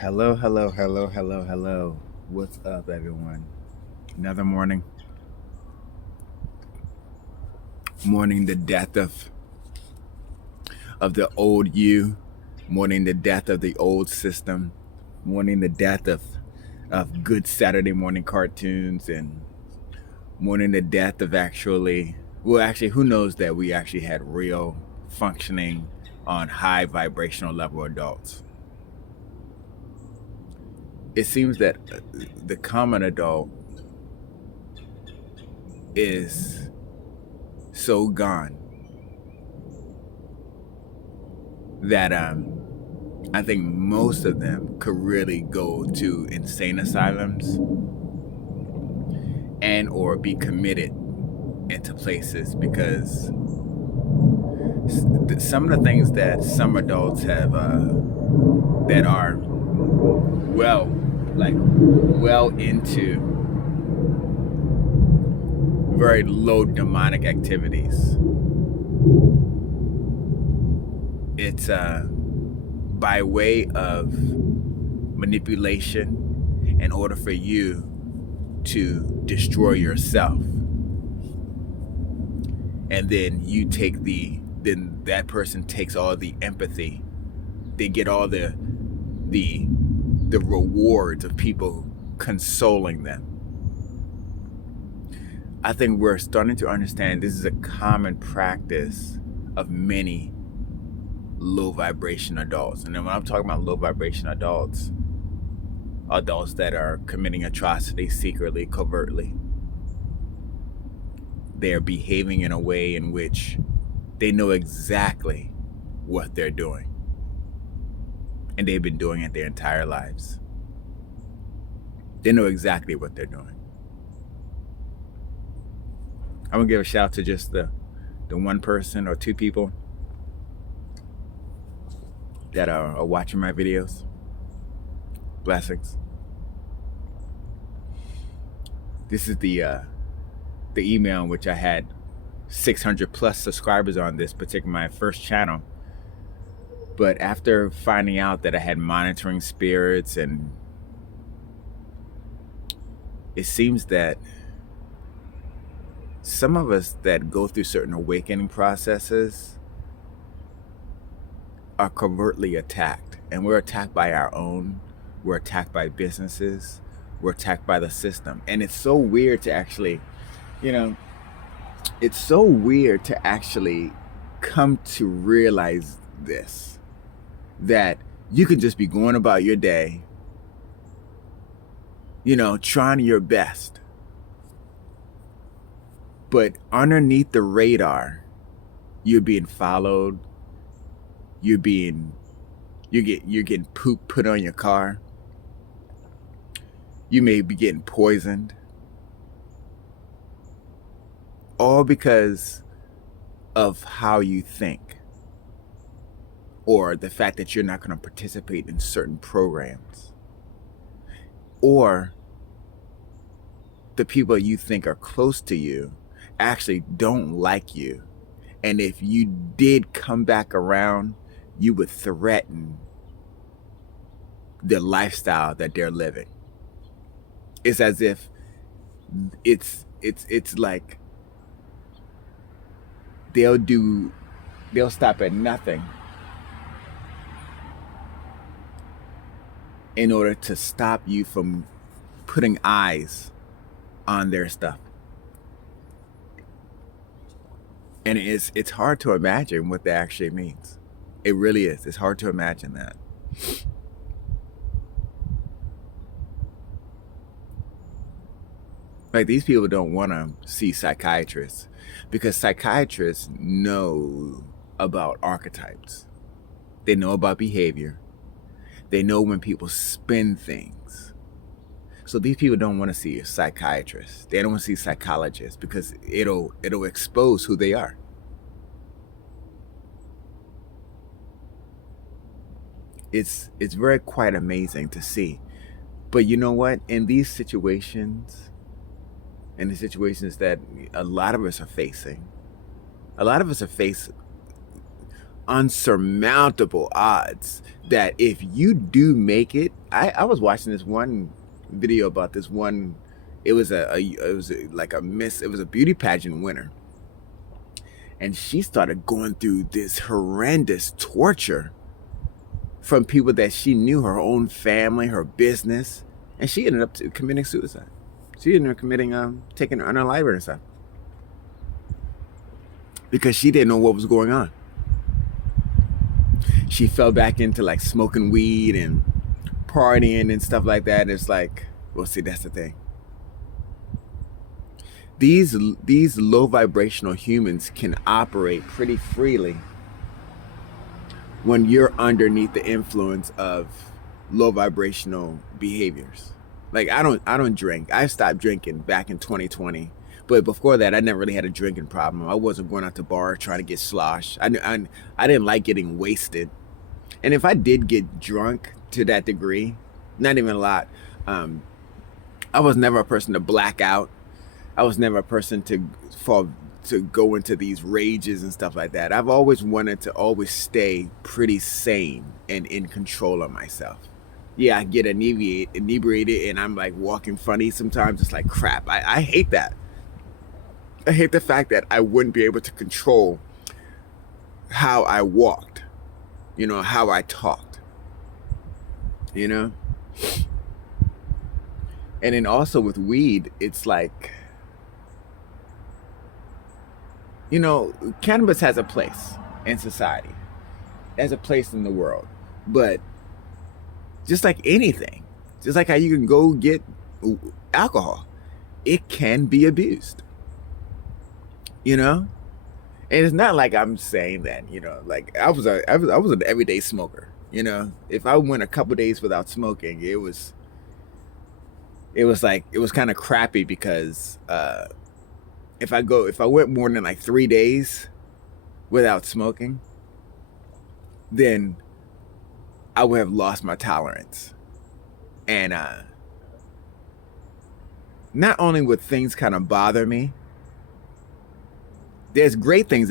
Hello, hello, hello, hello, hello. What's up, everyone? Another morning. Mourning the death of the old you, mourning the death of the old system, mourning the death of good Saturday morning cartoons, and mourning the death of actually, who knows that we actually had real functioning on high vibrational level adults. It seems that the common adult is so gone that I think most of them could really go to insane asylums and or be committed into places because some of the things that some adults have that are well into very low demonic activities. It's by way of manipulation in order for you to destroy yourself. And then then that person takes all the empathy. They get all the rewards of people consoling them. I think we're starting to understand this is a common practice of many low vibration adults. And then when I'm talking about low vibration adults that are committing atrocities secretly, covertly, they're behaving in a way in which they know exactly what they're doing. And they've been doing it their entire lives. They know exactly what they're doing. I'm gonna give a shout out to just the one person or two people that are watching my videos. Blessings. This is the email in which I had 600 plus subscribers on this particular my first channel. But after finding out that I had monitoring spirits, and it seems that some of us that go through certain awakening processes are covertly attacked. And we're attacked by our own. We're attacked by businesses. We're attacked by the system. And it's so weird to actually, it's so weird to actually come to realize this, that you can just be going about your day, trying your best. But underneath the radar, you're being followed. You're getting poop put on your car. You may be getting poisoned. All because of how you think, or the fact that you're not going to participate in certain programs, or the people you think are close to you actually don't like you. And if you did come back around, you would threaten the lifestyle that they're living. It's as if it's like they'll stop at nothing in order to stop you from putting eyes on their stuff. And it's hard to imagine what that actually means. It really is. It's hard to imagine that. Like, these people don't want to see psychiatrists because psychiatrists know about archetypes. They know about behavior. They know when people spin things. So these people don't want to see a psychiatrist. They don't want to see psychologists because it'll expose who they are. It's very quite amazing to see. But you know what? In the situations that a lot of us are facing, unsurmountable odds that if you do make it, I was watching this one video about this one. It was it was a beauty pageant winner, and she started going through this horrendous torture from people that she knew, her own family, her business, and she ended up committing suicide. She ended up taking her own life herself because she didn't know what was going on. She fell back into like smoking weed and partying and stuff like that. And it's like, well, see, that's the thing. These low vibrational humans can operate pretty freely when you're underneath the influence of low vibrational behaviors. Like I don't drink. I stopped drinking back in 2020. But before that, I never really had a drinking problem. I wasn't going out to bar trying to get slosh. I didn't like getting wasted. And if I did get drunk to that degree, not even a lot, I was never a person to black out. I was never a person to go into these rages and stuff like that. I've always wanted to always stay pretty sane and in control of myself. Yeah, I get inebriated and I'm like walking funny sometimes. It's like crap. I hate that. I hate the fact that I wouldn't be able to control how I walked, how I talked, And then also with weed, it's like, cannabis has a place in society, has a place in the world, but just like anything, just like how you can go get alcohol, it can be abused, And it's not like I'm saying that, like I was an everyday smoker, If I went a couple days without smoking, it was kind of crappy because if I went more than like 3 days without smoking, then I would have lost my tolerance. And not only would things kind of bother me, there's great things